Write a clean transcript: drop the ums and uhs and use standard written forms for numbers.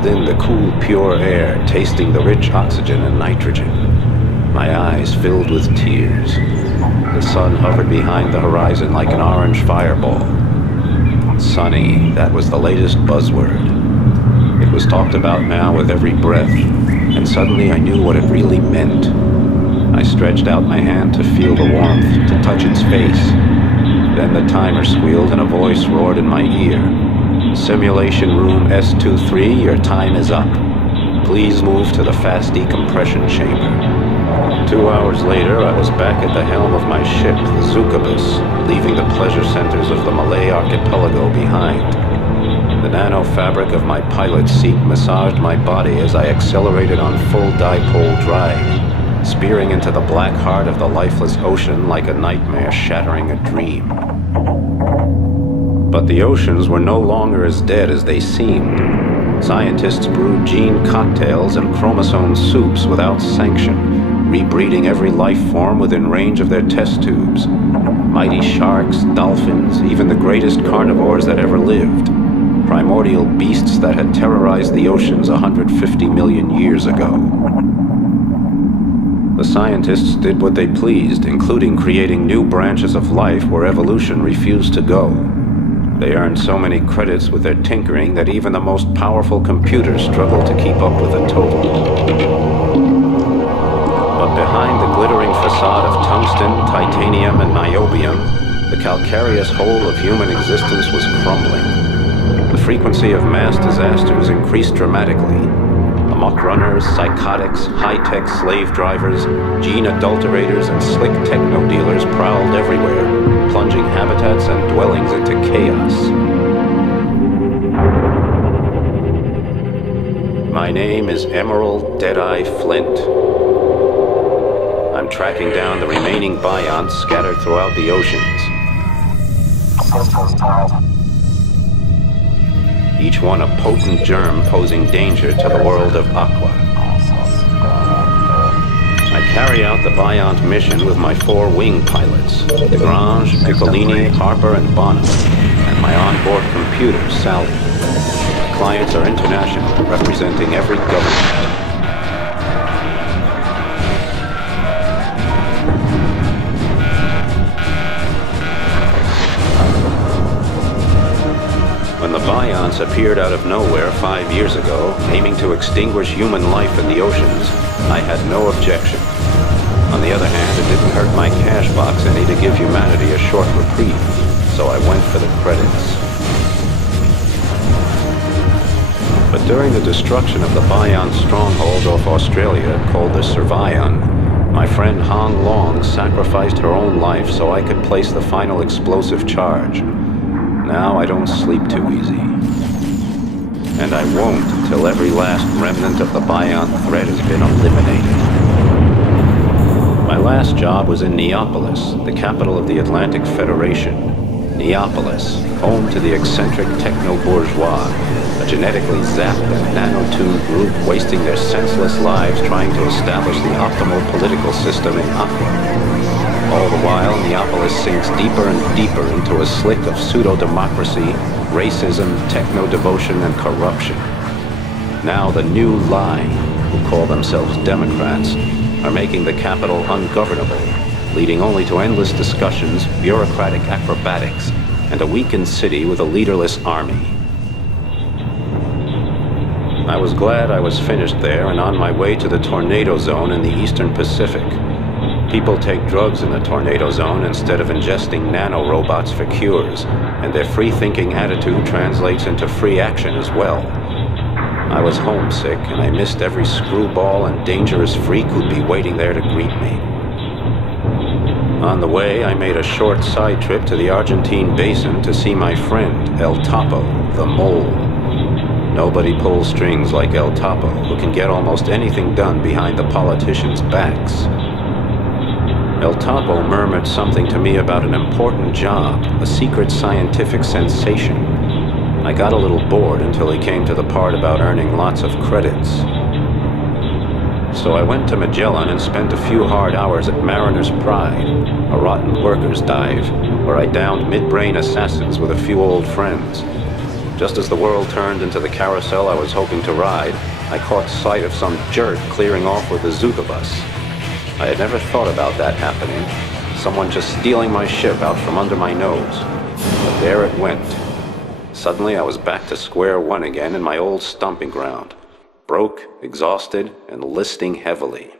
breathed in the cool, pure air, tasting the rich oxygen and nitrogen. My eyes filled with tears. The sun hovered behind the horizon like an orange fireball. Sunny, that was the latest buzzword. It was talked about now with every breath, and suddenly I knew what it really meant. I stretched out my hand to feel the warmth, to touch its face. Then the timer squealed and a voice roared in my ear. Simulation room S23, your time is up. Please move to the fast decompression chamber. 2 hours later, I was back at the helm of my ship, the Zukabus, leaving the pleasure centers of the Malay archipelago behind. The nano fabric of my pilot's seat massaged my body as I accelerated on full dipole drive, spearing into the black heart of the lifeless ocean like a nightmare shattering a dream. But the oceans were no longer as dead as they seemed. Scientists brewed gene cocktails and chromosome soups without sanction, rebreeding every life form within range of their test tubes. Mighty sharks, dolphins, even the greatest carnivores that ever lived. Primordial beasts that had terrorized the oceans 150 million years ago. The scientists did what they pleased, including creating new branches of life where evolution refused to go. They earned so many credits with their tinkering that even the most powerful computers struggled to keep up with the total. But behind the glittering facade of tungsten, titanium, and niobium, the calcareous whole of human existence was crumbling. The frequency of mass disasters increased dramatically. Amok runners, psychotics, high-tech slave drivers, gene adulterators, and slick techno dealers prowled everywhere, plunging habitats and dwellings into chaos. My name is Emerald Deadeye Flint. I'm tracking down the remaining bionts scattered throughout the oceans. Each one a potent germ posing danger to the world of Aqua. I carry out the Biont mission with my 4 wing pilots, Desgrange, Piccolini, Harper, and Bonham, and my onboard computer, Sally. My clients are international, representing every government. When the Bionts appeared out of nowhere 5 years ago, aiming to extinguish human life in the oceans, I had no objection. On the other hand, it didn't hurt my cash box any to give humanity a short reprieve, so I went for the credits. But during the destruction of the Biont stronghold off Australia, called the Servion, my friend Hong Long sacrificed her own life so I could place the final explosive charge. Now I don't sleep too easy. And I won't till every last remnant of the Biont threat has been eliminated. My last job was in Neapolis, the capital of the Atlantic Federation. Neapolis, home to the eccentric techno-bourgeois, a genetically zapped and nano-tuned group wasting their senseless lives trying to establish the optimal political system in Aqua. All the while, Neapolis sinks deeper and deeper into a slick of pseudo-democracy, racism, techno-devotion, and corruption. Now the new line, who call themselves Democrats, are making the capital ungovernable, leading only to endless discussions, bureaucratic acrobatics, and a weakened city with a leaderless army. I was glad I was finished there and on my way to the tornado zone in the Eastern Pacific. People take drugs in the tornado zone instead of ingesting nanorobots for cures, and their free-thinking attitude translates into free action as well. I was homesick, and I missed every screwball and dangerous freak who'd be waiting there to greet me. On the way, I made a short side trip to the Argentine basin to see my friend, El Topo, the Mole. Nobody pulls strings like El Topo, who can get almost anything done behind the politicians' backs. El Topo murmured something to me about an important job, a secret scientific sensation. I got a little bored until he came to the part about earning lots of credits. So I went to Magellan and spent a few hard hours at Mariner's Pride, a rotten workers' dive, where I downed mid-brain assassins with a few old friends. Just as the world turned into the carousel I was hoping to ride, I caught sight of some jerk clearing off with the Zuka bus. I had never thought about that happening. Someone just stealing my ship out from under my nose. But there it went. Suddenly I was back to square one again in my old stomping ground. Broke, exhausted, and listing heavily.